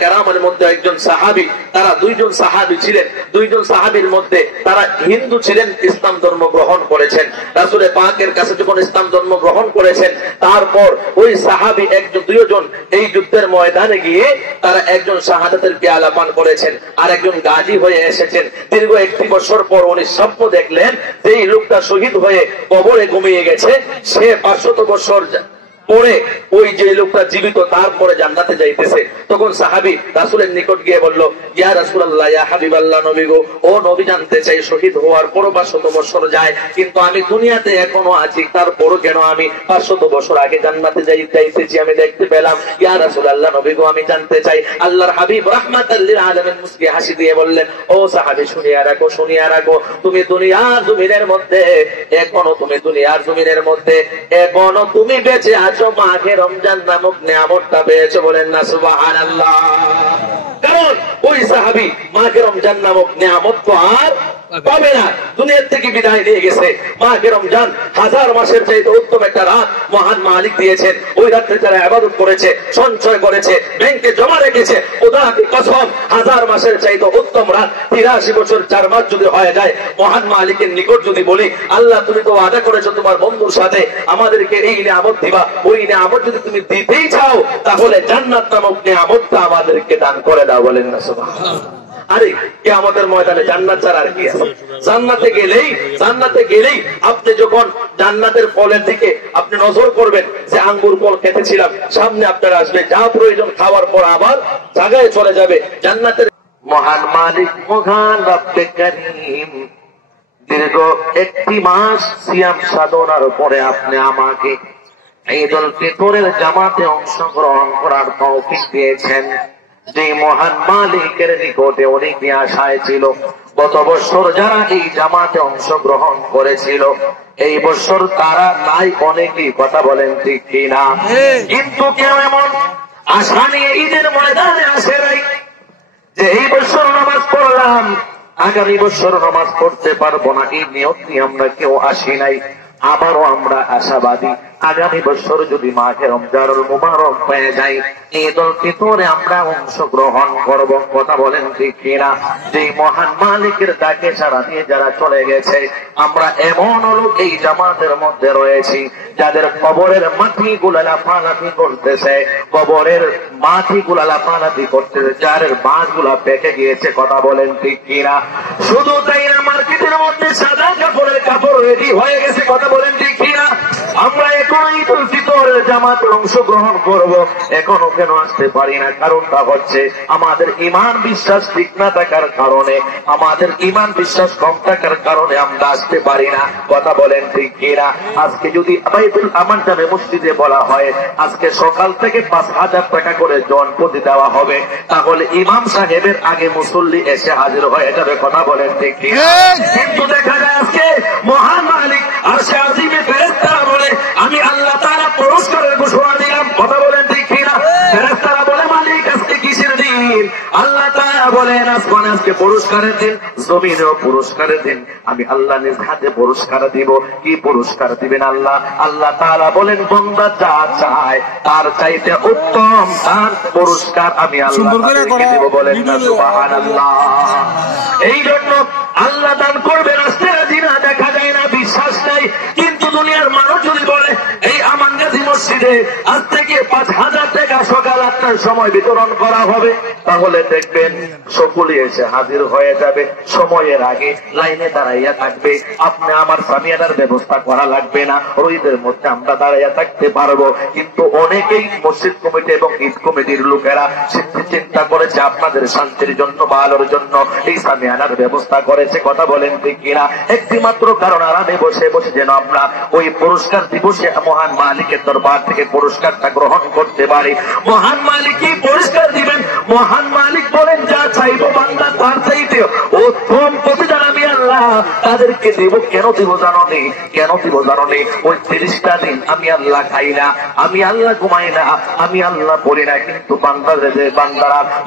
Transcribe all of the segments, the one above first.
কেরামের মধ্যে একজন সাহাবী, তারা দুইজন সাহাবী ছিলেন। দুইজন সাহাবীর মধ্যে তারা হিন্দু ছিলেন, ইসলাম ধর্ম গ্রহণ করেছেন। রাসূল পাকের কাছে যখন ইসলাম ধর্ম গ্রহণ করেছেন, তারপর ওই সাহাবী একজন দুইজন এই যুদ্ধের ময়দানে গিয়ে তারা একজন শাহাদাতের পেয়ালা পান করেছেন, আর একজন গাজী হয়ে এসেছেন। দীর্ঘ 1 বছর পর উনি স্বপ্ন দেখলেন যে এই লোকটা শহীদ হয়ে কবরে ঘুমিয়ে গেছে, সে 500 বছর পরে ওই যে লোকটা জীবিত, তারপরে জান্নাতে যাইতেছে। তখন সাহাবী রাসূলের নিকট গিয়ে বলল, ইয়া রাসূলুল্লাহ, ইয়া হাবিবাল্লাহ, নবী গো, ও নবী, জানতে চাই শহীদ হওয়ার পর 500 বছর যায়, কিন্তু আমি দুনিয়াতে এখনো আছি, তারপরও কেন আমি 500 বছর আগে জান্নাতে যাইতেছি আমি দেখতে পেলাম। ইয়া রাসূলুল্লাহ, নবী গো, আমি জানতে চাই। আল্লাহর হাবিব রাহমাতাল লিল আলামিন মুস্কি হাসি দিয়ে বললেন, ও সাহাবী, শুনিয়া রাখো, শুনিয়া রাখো, তুমি দুনিয়ার জমিনের মধ্যে এখনো তুমি বেঁচে আছো, মাঘে রমজান নামক নিয়ামতটা পেয়েছো। বলেন না সুবহানাল্লাহ। কারণ ওই সাহাবী মাঘে রমজান নামক নিয়ামত তো আর পাবে না, দুনিয়ার থেকে বিদায় নিয়ে গেছে। মাঘে রমজান 1000 মাসের চাইতে উত্তম একটা রাত মহান মালিক দিয়েছেন। ওই রাতে যারা ইবাদত করেছে, সঞ্চয় করেছে, ব্যাংকে জমা রেখেছে, খোদার কসম 1000 মাসের চাইতে উত্তম রাত 83 বছর 4 মাস যদি হয়ে যায়, মহান মালিকের নিকট যদি বলি, আল্লাহ তুমি তো ওয়াদা করেছো তোমার বন্ধুর সাথে আমাদেরকে এই নিয়ামত দিবা, ওই নিয়ামত যদি তুমি দিতেই চাও, তাহলে জান্নাত নামক নিয়ামতটা আমাদেরকে দান করে দাও। বলেন না সুবহানাল্লাহ। আরে কিয়ামতের ময়দানে জান্নাত ছাড়া আর কি আছে? জান্নাতে গেলেই আপনি যখন জান্নাতের ফলের দিকে আপনি নজর করবেন, যে আঙ্গুর ফল খেতেছিলাম, সামনে আপনার আসবে, যা প্রয়োজন খাওয়ার পর আবার জায়গায় চলে যাবে। জান্নাতের মহান মালিক, মহান রব্বে কারীম, দীর্ঘ 1 মাস সিয়াম সাধনার পরে আপনি আমাকে ঈদুল ফিতরের জামাতে অংশগ্রহণ করার তৌফিক দিয়েছেন। যে মহান মালিকের নিকটে অনেকে আশায় ছিল, গত বছর যারা এই জামাতে অংশগ্রহণ করেছিল, এই বছর তারা নাই অনেকেই, কথা বলেন ঠিক কিনা? কিন্তু কেউ এমন আশা নিয়ে ঈদের ময়দানে আসে নাই যে এই বছর নামাজ পড়লাম, আগামী বছর নামাজ পড়তে পারবো না, এই নিয়ত নিয়ে আমরা কেউ আসি নাই। আবারও আমরা আশাবাদী, আগামী বছর যদি মাঘে রমজানুল মুবারক পেয়ে যাই, ঈদুল ফিতরে আমরা অংশগ্রহণ করব। কথা বলেন ঠিক কিনা? যে মহান মালিকের ডাকে সাড়া দিয়ে যারা চলে গেছে, আমরা এমন লোক এই জামাতের মধ্যে রয়েছি যাদের কবরের মাটি গুলা লাফালাফি করতেছে, কবরের মাটি গুলা লাফালাফি করতেছে, যাদের বাঁশ গুলা পেকে গিয়েছে। কথা বলেন ঠিক কিনা? শুধু তাই না, মার্কেটের মধ্যে সাদা কাপড় রেডি হয়ে গেছে। কথা বলেন ঠিক কিনা? আমরা এখন ঈদুল ফিতরের জামাতে অংশগ্রহণ করব, এখনো কেন আসতে পারি না? কারণটা হচ্ছে আমাদের ঈমান বিশ্বাস ঠিক না থাকার কারণে, আমাদের ঈমান বিশ্বাস কম থাকার কারণে আমরা আসতে পারি না। কথা বলেন ঠিক কিনা? আজকে যদি বাইতুল আমান জামে মসজিদে বলা হয় আজকে সকাল থেকে 5000 টাকা করে জনপ্রতি দেওয়া হবে, তাহলে ইমাম সাহেবের আগে মুসল্লি এসে হাজির হয়ে যাবে। কথা বলেন ঠিক কিনা? কিন্তু দেখা যায় আজকে মহান মালিক আরশে আজিমে ফেরেশতারা বলে, আমি আল্লাহ তাআলা পুরস্কারের ঘোষণা দিলাম। কথা বলেন ঠিক কিনা? ফেরেশতারা বলে, মালিক আজকে কিসের দিন? আল্লাহ তাআলা বলেন, আসমানে আজকে পুরস্কারের দিন, জমিনেও পুরস্কারের দিন। আমি আল্লাহ নিজ হাতে পুরস্কার দিব। কি পুরস্কার দিবেন আল্লাহ? আল্লাহ তাআলা বলেন, বান্দা যা চায় তার চাইতে উত্তম তার পুরস্কার আমি আল্লাহ তাদেরকে দেব। বলেন না সুবহানাল্লাহ। এই জন্য আল্লাহ দান করবে, রাস্তায় রাজি না, দেখা যায় না, বিশ্বাস নাই। কিন্তু দুনিয়ার মানুষ যদি বলে এই আমান গাজী মসজিদে আজ থেকে 5000 টাকা সকাল 8টার সময় বিতরণ করা হবে, তাহলে দেখবেন সকলে এসে হাজির হয়ে যাবে। সময়ের আগে লাইনে দাঁড়াইয়া থাকবে, আপনি আমার সামিয়ানার ব্যবস্থা করা লাগবে না, রোদের মধ্যে আমরা দাঁড়াইয়া থাকতে পারবো। কিন্তু অনেকেই মসজিদ কমিটি এবং ঈদ কমিটির লোকেরা চিন্তা করেছে আপনাদের শান্তির জন্য, ভালোর জন্য এই সামিয়ানার ব্যবস্থা করেছে। কথা বলেন ঠিক কিনা? একটি মাত্র কারণ, আরামে বসে বসে যেন আমরা ওই পুরস্কার দিবসে মহান মালিকের দরবার থেকে পুরস্কারটা গ্রহণ করতে পারি। মহান মালিক কি পুরস্কার দিবেন? মহান মালিক বলেন, যা চাইবো বান্দা তার চাইতে উত্তম প্রতিদান আমি আল্লাহ তাদের আপনাদেরকে দেব। কেন দিব জানো নি? কেন দিব জানো নি? ওই 30টা দিন আমি আল্লাহ খাই না, আমি আল্লাহ ঘুমাই না, আমি আল্লাহ পড়ি না, কিন্তু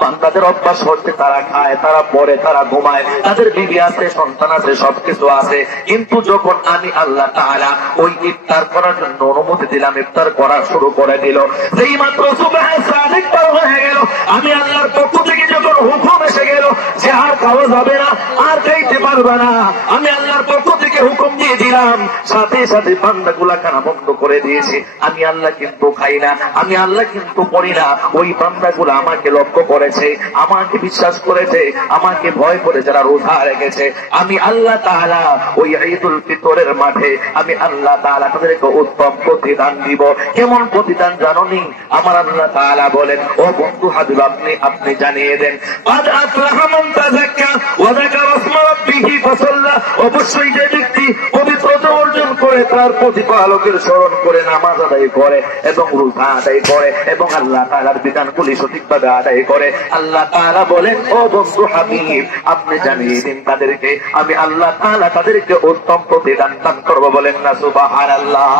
বান্দাদের অভ্যাস হচ্ছে তারা খায়, তারা পড়ে, তারা ঘুমায়, তাদের বিবি আছে, সন্তান আছে, সবকিছু আছে। কিন্তু যখন আমি আল্লাহ তাআলা ওই ইফতার করার জন্য অনুমতি দিলাম, ইফতার করা শুরু করে দিল, সেই মাত্র সুবহে সাদিক পার হয়ে গেল, আমি আল্লাহর পক্ষ থেকে যখন হুকুম এসে গেল যে আর খাওয়া যাবে না, আর খাইতে পারবে না, আমি আল্লাহর পক্ষ থেকে হুকুম দিয়ে দিলাম, সাথে সাথে বান্দাগুলা কানা বন্ধ করে দিয়েছে। আমি আল্লাহ কিন্তু খাই না, আমি আল্লাহ কিন্তু পড়ি না। ওই বান্দাগুলা আমাকে লক্ষ্য করেছে, আমাকে বিশ্বাস করেছে, আমাকে ভয় করে যারা রোজা রেখেছে, আমি আল্লাহ তাআলা ওই ঈদুল ফিতরের মাঠে আমি আল্লাহ তাআলা তাদেরকে উত্তম প্রতিদান দিব। কেমন প্রতিদান জানো নি? আমার আল্লাহ তাআলা বলেন, ও বন্ধু হাবিব, আপনি জানিয়ে দেন, قد أفلح من تزكى وذكر اسم ربه فصلى। অবশ্যই যে ব্যক্তি পবিত্রতা অর্জন করে, তার প্রতিপালকের স্মরণ করে, নামাজ আদায় করে এবং রোজা আদায় করে এবং আল্লাহ তাআলার বিধানগুলি সঠিকভাবে আদায় করে, আল্লাহ তাআলা বলেন, ও বন্ধু হাবিব, আপনি জানিয়ে দিন তাদেরকে আমি আল্লাহ তাআলা তাদেরকে উত্তম প্রতিদান দান করব। বলেন না সুবহানাল্লাহ।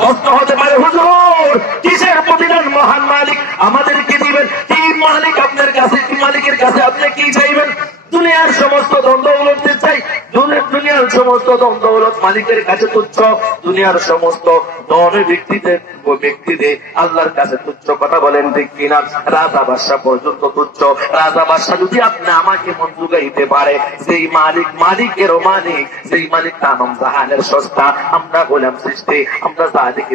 প্রশ্ন হতে পারে, হুজুর কিসের প্রতিদান মহান মালিক আমাদেরকে দিবেন? কি মালিক আপনার কাছে, কি মালিকের কাছে আপনি কি চাইবেন? দুনিয়ার সমস্ত ধন দৌলত চাই, দুনিয়ার সমস্ত ধন দৌলত মালিকের কাছে তুচ্ছ, দুনিয়ার সমস্ত ধন ব্যক্তিদের আল্লাহর কাছে তুচ্ছ। কথা বলেন ঠিক কিনা? রাজা বাদশাহ পর্যন্ত তুচ্ছ। রাজা বাদশাহ যদি আপনি আমাকে মন জুগাইতে পারে, সেই মালিক মালিকেরও মালিক, সেই মালিক তামাম জাহানের সস্তা, আমরা হলাম সৃষ্টি, আমরা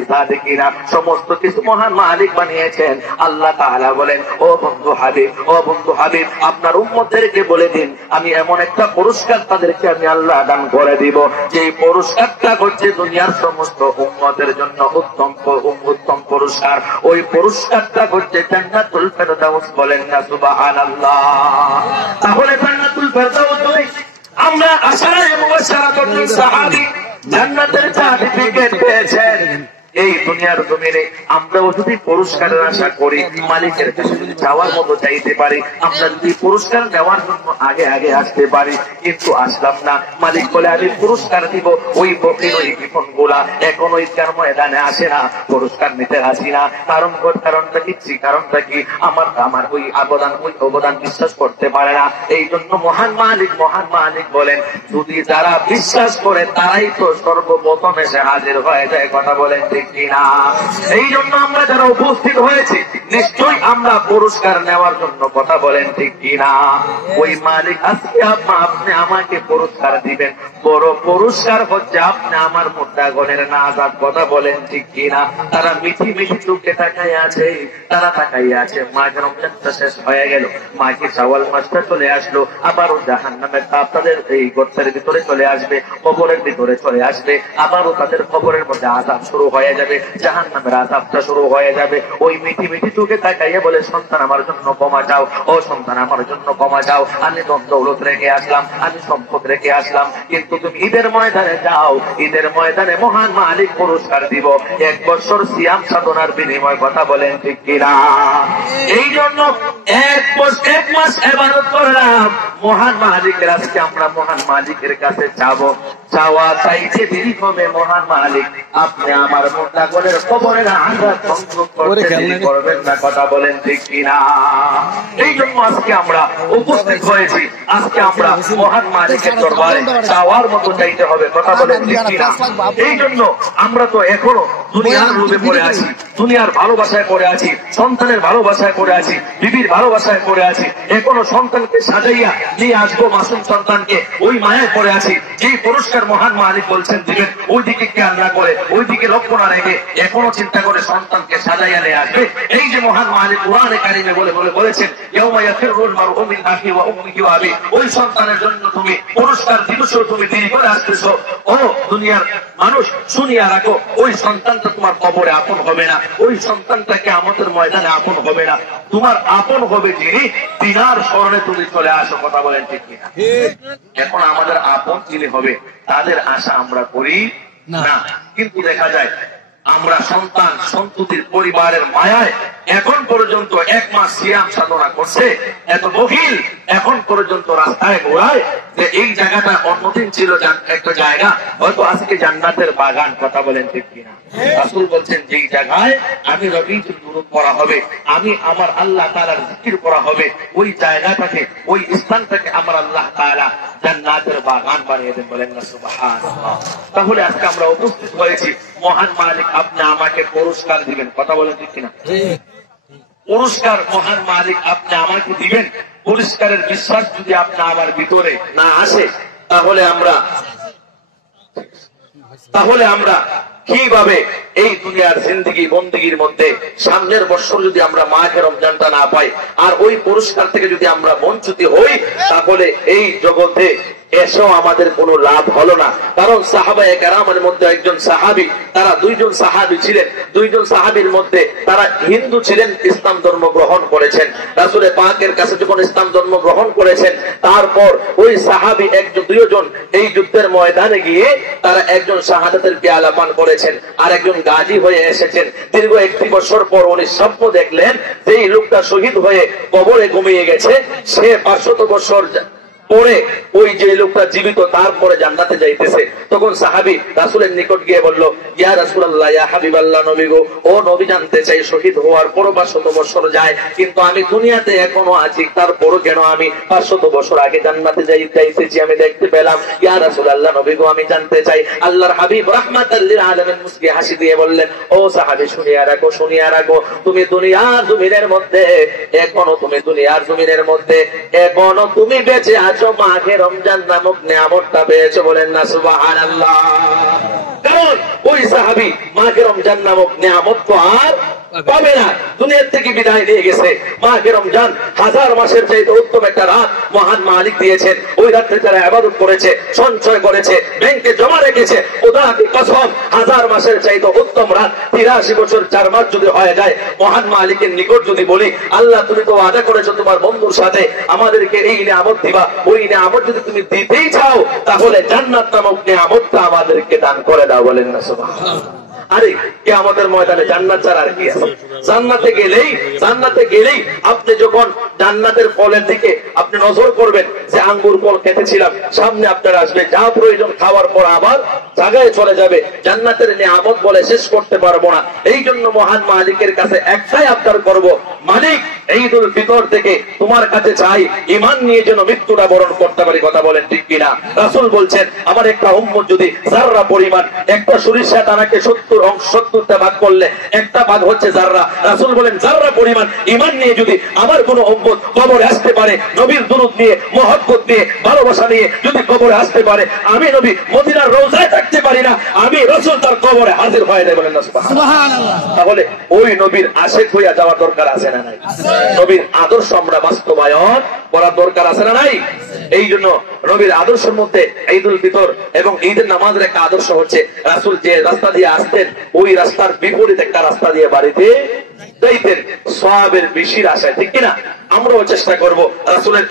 সাদিকিরা সমস্ত কিছু মহান মালিক বানিয়েছেন আল্লাহ তাআলা। বলেন, ও বন্ধু হাবিব, আপনার উম্মতদেরকে বলে দিন, আমি এমন একটা পুরস্কার তাদেরকে আমি আল্লাহ দান করে দিব, যে পুরস্কারটা হচ্ছে দুনিয়ার সমস্ত উম্মতের জন্য উত্তম পুরস্কার। ওই পুরস্কারটা হচ্ছে জান্নাতুল ফেরদাউস। বলেন না সুবহানাল্লাহ। তাহলে জান্নাতুল ফেরদাউস আমরা আশারায়ে মুবাশশারাতুল সাহাবী জান্নাতের সার্টিফিকেট পেয়েছেন। এই দুনিয়ার জমিনে আমরাও যদি পুরস্কারের আশা করি, মালিকের কাছে যদি যাওয়ার মতো চাইতে পারি, আমরা যদি পুরস্কার নেওয়ার জন্য আগে আগে আসতে পারি, কিন্তু আসলাম না। মালিক বলে, আমি পুরস্কার দিব। ওই বকরির ওই বিপন গুলা এখন ওই ময়দানে আসে না, পুরস্কার নিতে আসি না। কারণটা কি? আমার ওই অবদান বিশ্বাস করতে পারে না। এই জন্য মহান মালিক বলেন, যদি যারা বিশ্বাস করে তারাই তো সর্বপ্রথম এসে হাজির হয়ে যায়। কথা বলেন ঠিক কিনা? এই জন্য আমরা যারা উপস্থিত হয়েছি, নিশ্চয়ই আমরা পুরস্কার নেওয়ার জন্য। কথা বলেন ঠিক কিনা? ওই মালিক আজকে আপনি আমাকে পুরস্কার দিবেন, বড় পুরস্কার হচ্ছে আপনি আমার মুদ্দাগণের নাজাত। কথা বলেন ঠিক কিনা? তারা মিঠি চোখে তাকাই আছে, মাঘ রমজানটা শেষ হয়ে গেল, মাঘে শাওয়াল মাসটা চলে আসলো, আবারও জাহান্নামের তাপ তাদের এই গর্তের ভিতরে চলে আসবে, কবরের ভিতরে চলে আসবে, আবারও তাদের কবরের মধ্যে আযাব শুরু হয়ে যাবে, জাহান্নামের আযাবটা শুরু হয়ে যাবে। ওই মিঠি চোখে তাকাইয়া বলে, সন্তান আমার জন্য ক্ষমা চাও, ও সন্তান আমার জন্য ক্ষমা চাও, আমি ধন দৌলত রেখে আসলাম, আমি সম্পদ রেখে আসলাম, কিন্তু তুমি ঈদের ময়দানে যাও, ঈদের ময়দানে মহান মালিক পুরস্কার দিব 1 বছর সিয়াম সাধনার বিনিময়। কথা বলেন ঠিক কিনা? এই জন্য 1 মাস ইবাদত করলাম মহান মালিকের, আজকে আমরা মহান মালিকের কাছে যাবো, চাওয়া চাইতে দেরি হবে। মহান মালিক, আপনি আমার মুদ্দাগণের কবরের আযাব বন্ধ করতে দেরি করবেন না। কথা বলেন ঠিক কিনা? এই জন্য আজকে আমরা উপস্থিত হয়েছি, আজকে আমরা মহান মালিকের দরবারে চাওয়ার মতো চাইতে হবে। কথা বলেন ঠিক কিনা? এই জন্য আমরা তো এখনো দুনিয়ার লোভে পড়ে আছি, দুনিয়ার ভালোবাসায় পড়ে আছি, সন্তানের ভালোবাসায় পড়ে আছি, বিবির ভালোবাসায় পড়ে আছি, এখনো সন্তানকে সাজাইয়া নিয়ে আসবো মাসুম সন্তানকে, ওই মায়ায় পড়ে আছি। যে পুরস্কার মহান মালিক বলছেন দিবেন, ওই দিকে খেয়াল না করে, ওই দিকে লক্ষ্য না রেখে এখনো চিন্তা করে সন্তানকে সাজাইয়া নিয়ে আসবে। এই যে মহান মালিক কুরআনে কারিমে বলেছেন, ইয়াউমা ইয়াফিরুল মারউ মিন আখি ওয়া উম্মিহি ওয়া আবি, ওই সন্তানের জন্য তুমি পুরস্কার দিবস তুমি দেরি করে আসতেছো। ও দুনিয়ার মানুষ, শুনিয়া রাখো, ওই সন্তানটা তোমার কবরে আপন হবে না, ওই সন্তানটা কিয়ামতের ময়দানে আপন হবে না, তোমার আপন হবে যিনি তিনার স্মরণে তুমি চলে আসো। কথা বলেন ঠিক কিনা? এখন আমাদের আপন যিনি হবে তাদের আশা আমরা করি না, কিন্তু দেখা যায় আমরা সন্তান সন্ততির পরিবারের মায়ায় এখন পর্যন্ত 1 মাস সিয়াম সাধনা করছে, এত বহিল এখন পর্যন্ত রাস্তায় ঘোরায় যে এই জায়গাটা অন্যদিন ছিল একটা জায়গা, হয়তো আজকে জান্নাতের বাগান। কথা বলেন ঠিক কিনা? রাসূল বলছেন যেই জায়গায় আমি রবিউল দুরূদ পড়া হবে, আমি আমার আল্লাহ তাআলার জিকির করা হবে, ওই জায়গাটাকে ওই স্থানটাকে আমার আল্লাহ তাআলা জান্নাতের বাগান বানিয়ে দেন। বলেন না সুবহানাল্লাহ। তাহলে আজকে আমরা উপস্থিত হয়েছি, মহান মালিক আপনি আমাকে পুরস্কার দিবেন। কথা বলেন ঠিক কিনা? পুরস্কার মহান মালিক আপনি আমাকে দিবেন। পুরস্কারের বিশ্বাস যদি আপনি আমার ভিতরে না আসে, তাহলে আমরা কিভাবে এই দুনিয়ার জিন্দেগি বন্দেগীর মধ্যে সামনের বছর যদি আমরা মাহে রমজানটা না পাই আর ওই পুরস্কার থেকে যদি আমরা বঞ্চিত হই, তাহলে এই জগতে এসেও আমাদের কোনো লাভ হলো না। কারণ সাহাবায়ে কেরামের মধ্যে একজন সাহাবী, তারা 2 জন সাহাবী ছিলেন। 2 জন সাহাবীর মধ্যে তারা হিন্দু ছিলেন, ইসলাম ধর্ম গ্রহণ করেছেন। রাসূল পাকের কাছে যখন ইসলাম ধর্ম গ্রহণ করেছেন, তারপর ওই সাহাবী 2 জন এই যুদ্ধের ময়দানে গিয়ে তারা একজন শাহাদাতের পেয়ালা পান করেছেন আর একজন গাজী হয়ে এসেছেন। দীর্ঘ 1 বছর পর উনি স্বপ্ন দেখলেন যে এই লোকটা শহীদ হয়ে কবরে ঘুমিয়ে গেছে, সে 500 বছর পরে ওই যে লোকটা জীবিত, তারপরে জান্নাতে যাইতেছে। তখন সাহাবী রাসূলের নিকট গিয়ে বলল, ইয়া রাসূলুল্লাহ, ইয়া হাবিবাল্লাহ, নবী গো, ও নবী জানতে চাই শহীদ হওয়ার পর 500 বছর যায়, কিন্তু আমি দুনিয়াতে এখনো আছি, তারপরও কেন আমি 500 বছর আগে জান্নাতে যাইতেছি আমি দেখতে পেলাম। ইয়া রাসূলুল্লাহ, নবী গো, আমি জানতে চাই। আল্লাহর হাবিব রাহমাতাল লিল আলামিন মুস্কি হাসি দিয়ে বললেন, ও সাহাবী, শুনিয়া রাখো, তুমি দুনিয়ার জমিনের মধ্যে এখনো তুমি বেঁচে আছো, মাহে রমজান নামক নিয়ামতটা পেয়েছো। বলেন না সুবহানাল্লাহ। কারণ ওই সাহাবী মাহে রমজান নামক নিয়ামত তো আর পাবে না, দুনিয়া থেকে বিদায় নিয়ে গেছে। মাহে রমজান 1000 মাসের চাইতে উত্তম একটা রাত মহান মালিক দিয়েছেন। ওই রাতে যারা ইবাদত করেছে, সঞ্চয় করেছে, ব্যাংকে জমা রেখেছে, খোদা কি কসম 1000 মাসের চাইতে উত্তম রাত 83 বছর 4 মাস যদি হয়ে যায়, মহান মালিকের নিকট যদি বলি, আল্লাহ তুমি তো ওয়াদা করেছো তোমার বন্ধুর সাথে আমাদেরকে এই নিয়ামত দিবা, ওই নিয়ামত যদি তুমি দিতেই চাও তাহলে জান্নাত নামক নিয়ামতটা আমাদেরকে দান করে দাও। বলেন না সুবহানাল্লাহ। আরে কিয়ামতের ময়দানে জান্নাত ছাড়া আর কি আছে? জান্নাতে গেলেই আপনি যখন জান্নাতের ফলের দিকে আপনি নজর করবেন, যে আঙ্গুর ফল খেতেছিলাম, সামনে আপনার আসবে, যা প্রয়োজন খাওয়ার পর আবার জায়গায় চলে যাবে। জান্নাতের নিয়ামত বলে শেষ করতে পারবো না। এই জন্য মহান মালিকের কাছে একটাই আবদার করব, মালিক ঈদুল ফিতর থেকে তোমার কাছে চাই ঈমান নিয়ে যেন মৃত্যুটা বরণ করতে পারি। কথা বলেন ঠিক কিনা? রাসূল বলছেন, আমার একটা উম্মত যদি যাররা পরিমাণ, একটা সরিষা দানাকে 70টা ভাগ করলে একটা ভাগ হচ্ছে যাররা, রাসূল বলেন যাররা পরিমাণ ঈমান নিয়ে যদি আমার কোন উম্মত কবরে আসতে পারে, নবীর দুরূদ নিয়ে, মহব্বত নিয়ে, ভালোবাসা নিয়ে যদি কবরে আসতে পারে, আমি নবী মদিনার রওজায় থাকতে পারি না, আমি রাসূল তার কবরে হাজির হয়ে যাই। বলেন না সুবহানাল্লাহ। তাহলে ওই নবীর আশিক হইয়া যাওয়ার দরকার আছে না নাই? নবীর আদর্শ আমরা বাস্তবায়ন করার দরকার আছে না নাই? এই জন্য নবীর আদর্শের মধ্যে ঈদুল ফিতর এবং ঈদের নামাজের একটা আদর্শ হচ্ছে, রাসূল যে রাস্তা দিয়ে আসতেন ওই রাস্তার বিপরীত একটা রাস্তা দিয়ে বাড়িতে যাইতেন সওয়াবের বেশির আশায়। ঠিক কিনা? আমরাও চেষ্টা করব রাসূলের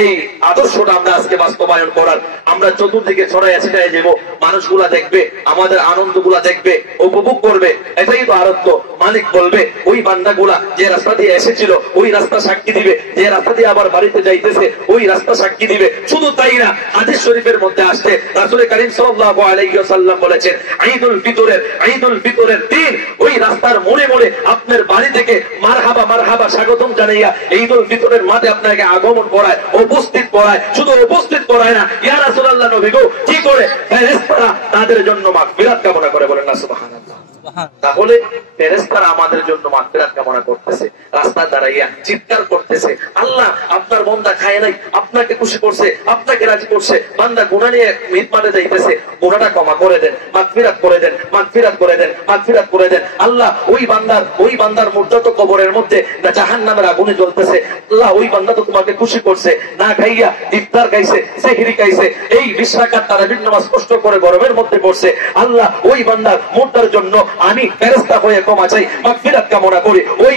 এই আদর্শটা আমরা আজকে বাস্তবায়ন করার। আমরা চতুর্দিকে ছড়াইয়া ছিটাইয়া যাব, মানুষগুলা দেখবে, আমাদের আনন্দগুলা দেখবে, উপভোগ করবে। এটাই তো আরত্ব। মালিক বলবে ওই বান্দাগুলা যে রাস্তা দিয়ে এসেছিল ওই রাস্তা সাক্ষী দিবে, যে রাস্তা দিয়ে আবার বাড়িতে যাইতেছে ওই রাস্তা সাক্ষী দিবে। শুধু তাই না, হাদিস শরীফের মধ্যে আসছে রাসূল কারীম সাল্লাল্লাহু আলাইহি ওয়াসাল্লাম বলেছেন, ঈদুল ফিতরের দিন ওই রাস্তার মোড়ে মোড়ে আপনার বাড়ি থেকে মারহাবা স্বাগতম জানাইয়া ঈদুল ফিতরের মাঠে আপনাকে আগমন করায়, উপস্থিত করায়। শুধু উপস্থিত করায় না, ইয়া রাসূলুল্লাহ, নবী গো, কি করে ফেরেশতারা তাদের জন্য মাগফিরাত কামনা করে। বলেন না সুবহানাল্লাহ। তাহলে ফেরেশতারা আমাদের জন্য মাগফিরাত কামনা করতেছে, রাস্তা দাঁড়াইয়া চিৎকার করতেছে, আল্লাহ আপনার বান্দা খায় নাই, আপনাকে খুশি করছে, আপনাকে রাজি করছে, বান্দা গুনাহ নিয়ে মিটমাটে যাইতেছে, গুনাহটা ক্ষমা করে দেন, মাগফিরাত করে দেন, মাগফিরাত করে দেন, মাগফিরাত করে দেন। আল্লাহ ওই বান্দার মুর্দাত কবরের মধ্যে না জাহান্নামের আগুনে জ্বলতেছে, আল্লাহ ওই বান্দা তো তোমাকে খুশি করছে, না খাইয়া ইফতার খাইছে, সেহরি খাইছে, এই 20 রাকাত তারাবির নামাজ কষ্ট করে গরমের মধ্যে পড়ছে, আল্লাহ ওই বান্দার মুর্দার জন্য আমি ফেরেশতা হয়ে ক্ষমা চাই, মাগফিরাত কামনা করি। ওই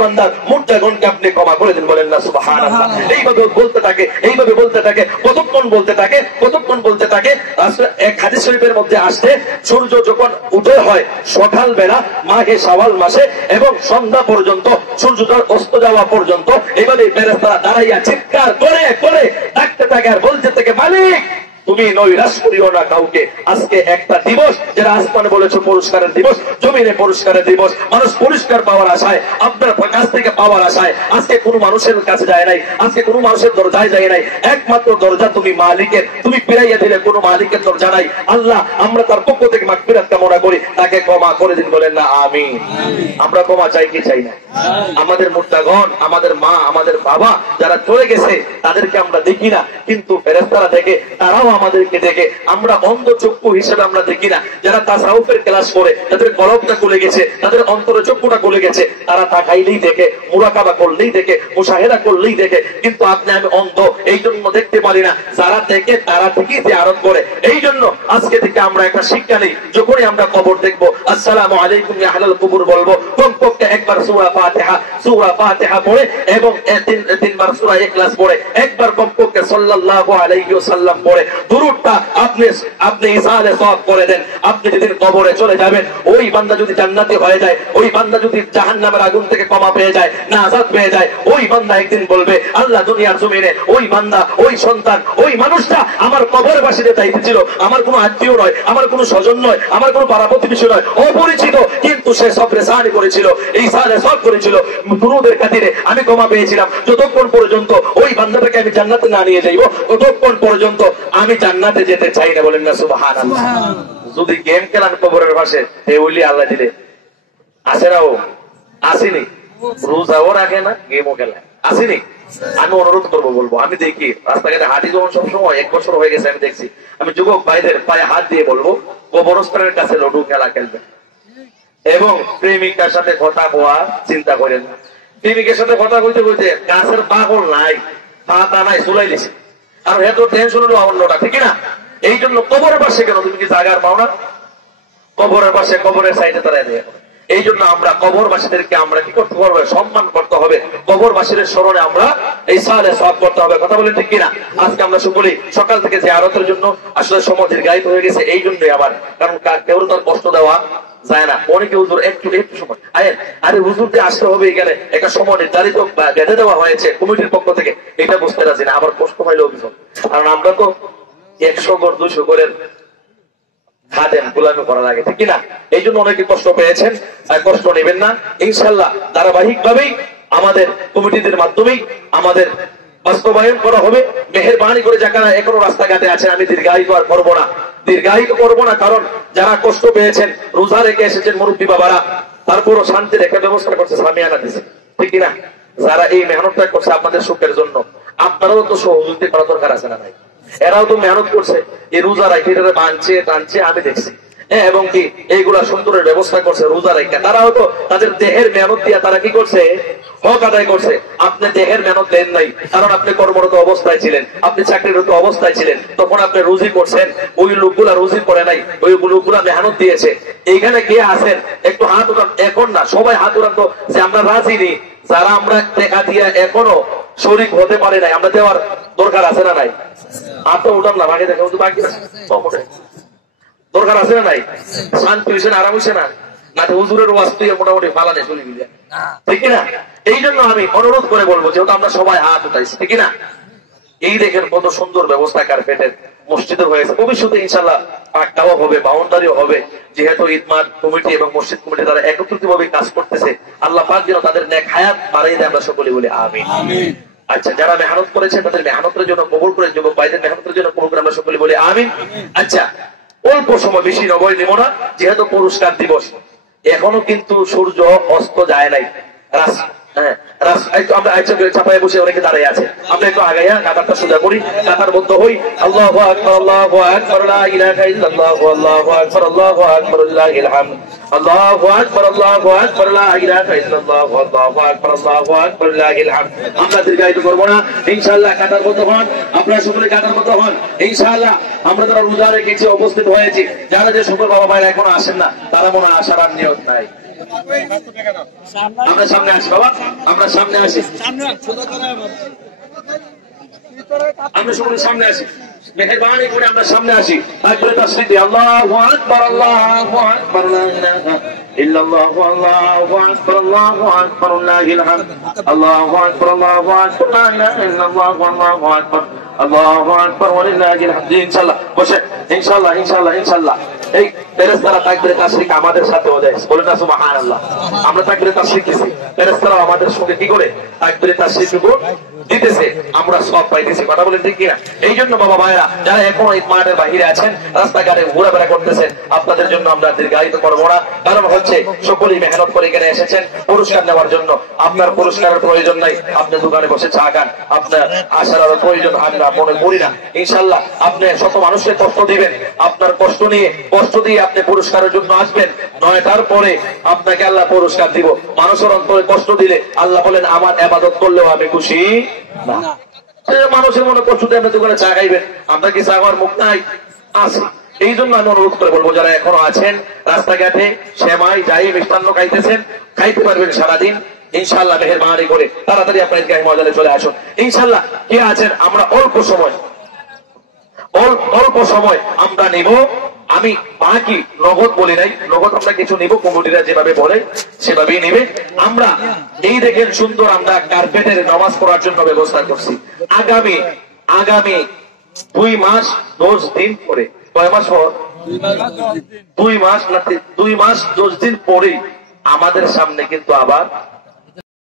বান্দার মুর্দাগণকে আপনি ক্ষমা করে দিন, বলেন না সুবহানাল্লাহ। এইভাবে বলতে থাকে, এইভাবে বলতে থাকে, কতক্ষণ বলতে থাকে, কতক্ষণ বলতে থাকে। আসলে এক হাদিস শরীফের মধ্যে আসছে, সূর্য যখন উদয় হয় সকাল বেলা মাঘে শাওয়াল মাসে এবং সন্ধ্যা পর্যন্ত, সূর্যটা অস্ত যাওয়া পর্যন্ত এভাবে ফেরেশতারা দাঁড়াইয়া চিৎকার করে করে ডাকতে থাকে আর বলতে থাকে, মালিক তুমি নৈরাশ করিও না কাউকে। আজকে একটা দিবস, যেটা আসমানে বলেছো পুরস্কারের দিবস, জমিনে পুরস্কারের দিবস। মানুষ পুরস্কার পাওয়ার আশায়, আপনার কাছ থেকে পাওয়ার আশায় আজকে কোনো মানুষের কাছে যায় নাই, আজকে কোনো মানুষের দরজায় যায় নাই। একমাত্র দরজা তুমি মালিকের, তুমি ফিরাইয়া দিলে কোনো মালিকের দরজা নাই। আল্লাহ আমরা তার পক্ষ থেকে মাগফিরাত কামনা করি, তাকে ক্ষমা করে দিন, বলেন না আমিন। আমরা ক্ষমা চাই কি চাই না? আমাদের মুর্দাগণ, আমাদের মা, আমাদের বাবা যারা চলে গেছে তাদেরকে আমরা দেখি না, কিন্তু ফেরেশতারা দেখে, তারাও আমাদেরকে দেখে। আমরা অন্ধ চক্ষু হিসেবে আমরা দেখি না। যারা তাসাউফের ক্লাস করে, তাদের কলবটা খুলে গেছে, তাদের অন্তরে চক্ষুটা খুলে গেছে, তারা তাকাইলেই দেখে, মুরাকাবা করলেই দেখে, মুশাহেদা করলেই দেখে। কিন্তু আপনি আমি অন্ধ, এই জন্য দেখতে পারি না। যারা দেখে তারা ঠিকই জিয়ারত করে। এই জন্য আজকে থেকে আমরা একটা শিক্ষা নেই, যখনই আমরা কবর দেখবো আসসালামু আলাইকুম ইয়া আহলাল কুবুর বলবো, কমপক্ষে একবার সূরা ফাতিহা পড়ে এবং তিনবার সূরা ইখলাস পড়ে, একবার কমপক্ষে সাল্লাল্লাহু আলাইহি ওয়াসাল্লাম পড়ে দুরূদটা আপনি ইসালে সওয়াব করে দেন। আপনি যেদিন কবরে চলে যাবেন, ওই বান্দা যদি জান্নাতি হয়ে যায়, ওই বান্দা যদি জাহান্নামের আগুন থেকে ক্ষমা পেয়ে যায়, নাজাত পেয়ে যায়, ওই বান্দা একদিন বলবে, আল্লাহ দুনিয়ার জমিনে ওই বান্দা, ওই সন্তান, ওই মানুষটা আমার কবরবাসীদের দায়িত্ব ছিল, আমার কোনো আত্মীয় নয়, আমার কোনো স্বজন নয়, আমার কোনো পাড়া প্রতিবেশী নয়, অপরিচিত, কিন্তু সে সবরে সাহায্য করেছিল, এই সাহায্য সব করেছিল, দুরূদের খাতিরে আমি ক্ষমা পেয়েছিলাম। যতক্ষণ পর্যন্ত ওই বান্দাটাকে আমি জান্নাতে না নিয়ে যাইব, ততক্ষণ পর্যন্ত আমি জান্নাতে যেতে চাই না, বলেন না সুবহানাল্লাহ। যদি গেম খেলান কবরের পাশে, ওইলি আল্লাহ দিলে আসে না, ও আসেনি, রোজাও রাখে না, গেমও খেলায়, আসেনি। আমি অনুরোধ করবো, বলবো, আমি দেখি রাস্তাঘাটে হাঁটি যখন সবসময়, 1 বছর হয়ে গেছে আমি দেখছি, আমি যুবক ভাইদের পায়ে হাত দিয়ে বলবো, কবরস্থানের কাছে লুডু খেলা খেলবে এবং প্রেমিকার সাথে কথা কোয়া চিন্তা করেন। প্রেমিকের সাথে কথা কইতে কইতে গাছের পাগল নাই, পাতা নাই, চুলাই দিছে, আর এত টেনশন হলো অন্যটা, ঠিক না? এই জন্য কবরের পাশে কেন, তুমি কি জায়গার পাও না? কবরের পাশে, কবরের সাইডে তারা দেয়। এই জন্য আমরা কবরবাসীদেরকে আমরা কি করতে হবে? সম্মান করতে হবে। কবরবাসীদের স্মরণে আমরা এই সালে সওয়াব করতে হবে। কথা বলেন ঠিক কিনা? আজকে আমরা সকলেই সকাল থেকে জিয়ারতের জন্য আসলে সময় দীর্ঘায়িত হয়ে গেছে, এই জন্যই আবার, কারণ কেউ তো কষ্ট দেওয়া যায় না। অনেকে হুজুর একটু সময় আরে হুজুরকে আসতে হবে, এখানে একটা সময় নির্ধারিত বেঁধে দেওয়া হয়েছে কমিটির পক্ষ থেকে, এটা বুঝতে রাজি না, আবার কষ্ট হইলে অভিযোগ। কারণ আমরা তো 100 গড় 200 গড়ের খাদেম, গোলামি করা লাগে, ঠিক কিনা? এই জন্য অনেকে কষ্ট পেয়েছেন, কষ্ট নেবেন না। ইনশাল্লাহ ধারাবাহিক ভাবেই আমাদের কমিটিদের মাধ্যমেই আমাদের বাস্তবায়ন করা হবে। মেহেরবানি করে যারা এখনো রাস্তাঘাটে আছেন, আমি দীর্ঘায়িত আর করবো না, কারণ যারা কষ্ট পেয়েছেন, রোজা রেখে এসেছেন মুরব্বী বাবারা, তারপরও শান্তি রেখে ব্যবস্থা করছে, সামিয়ানা দিচ্ছে, ঠিক কিনা? যারা এই মেহনতটা করছে আপনাদের সুখের জন্য, আপনারাও তো সহযোগিতা করা দরকার আছে না ভাই? এরাও তো মেহনত করছে, এই রোজা রাখে বাঁধছে টানছে, আমি দেখছি, এবং কি এইগুলা সুন্দরের ব্যবস্থা করছে রোজা রেখে। তারাও তো তাদের দেহের মেহনত দিয়া তারা কি করছে? হক আদায় করছে। আপনি দেহের মেহনত দেন নাই, কারণ আপনি কর্মরত অবস্থায় ছিলেন, আপনি চাকরিরত অবস্থায় ছিলেন, তখন আপনি রুজি করছেন। ওই লোকগুলা রুজি করে নাই, ওই লোকগুলা মেহনত দিয়েছে। এইখানে কে আছেন একটু হাত উঠান, এখন না সবাই হাত উঠান তো, যে আমরা রাজি নেই, যারা আমরা টাকা দিয়ে এখনো শরীক হতে পারে নাই, আমরা দেওয়ার দরকার আছে না নাই? হাত তো উঠান না, বাকি দেখে বাকি দরকার আছে না নাই? শান্তি হয়েছে না, আরাম হয়েছে না? না হুজুরের ওয়াজ তুই মোটামুটি ফালানে চলে গেলে, ঠিক না? এই জন্য আমি অনুরোধ করে বলবো, যেহেতু আমরা সবাই হাত উঠাইছি, ঠিক না? এই দেখেন কত সুন্দর ব্যবস্থা কার্পেটের, মসজিদের হয়েছে। ভবিষ্যতে ইনশাল্লাহ পাকটাও হবে, বাউন্ডারিও হবে, যেহেতু ইদমার কমিটি এবং মসজিদ কমিটি তারা একত্রিত ভাবে কাজ করতেছে। আল্লাহ পাক যেন তাদের নেক হায়াত বাড়িয়ে দেয়, আমরা সকলে বলি আমিন। আচ্ছা, যারা মেহনত করেছেন তাদের মেহনতের জন্য কবুল করে, যুবক ভাইদের মেহনতের জন্য কবুল করে, আমরা সকলে বলি আমিন। আচ্ছা, অল্প সময়, বেশি নবয় নেব না, যেহেতু পুরস্কার দিবস, এখনো কিন্তু সূর্য অস্ত যায় নাই। আমরা চাপায় বসে অনেকে দাঁড়িয়ে আছে, আমরা একটু আগাইয়া কাতারটা সোজা করি, কাতার বদ্ধ হই। আল্লাহু আকবার, আল্লাহু আকবার, লা ইলাহা ইল্লাল্লাহ, আল্লাহু আকবার, আল্লাহু আকবার, লিল্লাহিল হামদ, আল্লাহু আকবার, আল্লাহু আকবার, লা ইলাহা ইল্লাল্লাহ, আল্লাহু আকবার, আল্লাহু আকবার, লিল্লাহিল হামদ। আমরা দীর্ঘায়িত করব না, ইনশাআল্লাহ কাতার বদ্ধ হন, আপনারা সকলে কাতার বদ্ধ হন। ইনশাআল্লাহ আমরা যারা রোজা রেখেছি, উপস্থিত হয়েছি, যারা যে সকল বাবা ভাইরা এখনো আসেন না, তারা মনে আসার আর নিয়ত নাই। আমরা সামনে আসি বাবা, আমরা সামনে আসি, আমরা সকলে সামনে আসি, মেহেরবানি করে আমরা সামনে আসি। তাকবীরে তাসবিহ দিয়ে আল্লাহু আকবার, আল্লাহু আকবার, লা ইলাহা ইল্লাল্লাহ, আল্লাহু আকবার, আল্লাহু আকবার, লিল্লাহিল হামদ, আল্লাহু আকবার, আল্লাহু আকবার, লা ইলাহা ইল্লাল্লাহ, আল্লাহু আকবার, আল্লাহু আকবার, লিল্লাহিল হামদ। ইনশাআল্লাহ বসে, ইনশাআল্লাহ ইনশাআল্লাহ ইনশাআল্লাহ। এই ফেরেশতারা তাকবীরে তাসবিহ আমাদের সাথে হয়ে যায়, বলেন না সুবহানাল্লাহ। আমরা তাকবীরে তাসবিহ দিছি, ফেরেশতারা আমাদের সঙ্গে কি করে তাকবীরে তাসবিহ দিতেছে, আমরা সব পাইতেছি। কথা বলেন ঠিক কিনা? এই জন্য বাবা ভাইরা যারা এখনো এই মাঠের বাহিরে আছেন, রাস্তাঘাটে ঘোরাফেরা করতেছেন, আপনাদের জন্য আমরা দীর্ঘায়িত করবো না। কারণ হচ্ছে সকলেই মেহনত করে এখানে এসেছেন পুরস্কার নেওয়ার জন্য। আপনার পুরস্কারের প্রয়োজন নাই, আপনি দোকানে বসে চা খান, আপনার আসার আরো প্রয়োজন আমরা মনে করি না। ইনশাল্লাহ আপনি শত মানুষকে কষ্ট দিবেন, আপনার কষ্ট দিয়ে আপনি পুরস্কারের জন্য আসবেন। 9টার পরে আপনাকে আল্লাহ পুরস্কার দিব। মানুষের অন্তরে কষ্ট দিলে আল্লাহ বলেন আমার ইবাদত করলেও আমি খুশি না। মানুষের মনে কষ্ট দিয়ে আপনি দোকানে চা খাইবেন, আপনার কি চা খাওয়ার মুখ নাই? আছে। এই জন্য আমি অনুরোধ করে বলবো, যারা এখনো আছেন রাস্তাঘাটে সেমাই যাই মিষ্টান্ন খাইতেছেন, খাইতে পারবেন সারাদিন ইনশাআল্লাহ, মেহেরবানি করে তাড়াতাড়ি আপনার ঈদগাহে ময়দানে চলে আসুন ইনশাআল্লাহ। কে আছেন? আমরা অল্প সময় আমরা নিব। আমি বাকি নগদ বলি নাই, নগদ আমরা কিছু নিব, কমিটিরা যেভাবে বলে সেভাবেই নিবে। আমরা এই দেখেন সুন্দর আমরা কার্পেটের নামাজ পড়ার জন্য ব্যবস্থা করছি। আগামী 2 মাস 10 দিন পরে, কয় মাস পর? 2 মাস 10 দিন পরে আমাদের সামনে কিন্তু আবার